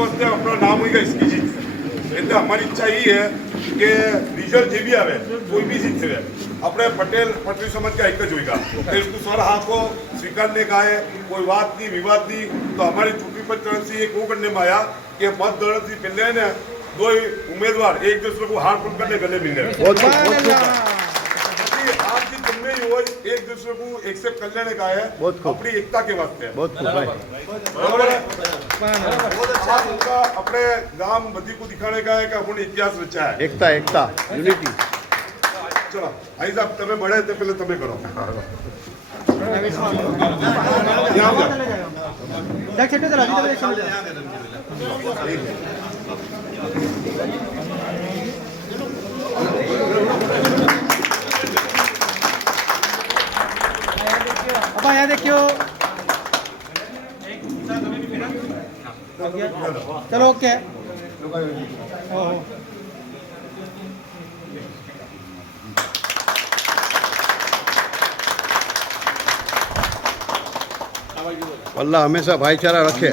वस्ते अपना नाम होगा इसकी जीत એટલે અમારી ઈચ્છા એ है કે રિઝલ્ટ જે બી આવે કોઈ બી જીતે हुए अपने पटेल समाज का एक होगा तो इसको सर हाँ को स्वीकारने का है कोई बात नहीं विवाद नहीं तो हमारी चुनावी पंचायत से एक वो करने में आया कि मत दौड़ से पहले ने दो उम्मीदवार एक दूसरे को हाथ पकड़ करने गले मिलने आज की तुमने एक दूसरे को एक्सेप्ट कर लेने का है अपनी एकता के वास्ते अपने गांव बदी को दिखाने का है कि अपने इतिहास रचा है एकता एकता यूनिटी चलो आई साहब तमे बड़े थे पहले तमे करो अब यहाँ देखियो चलो ओके अल्लाह हमेशा भाईचारा रखे।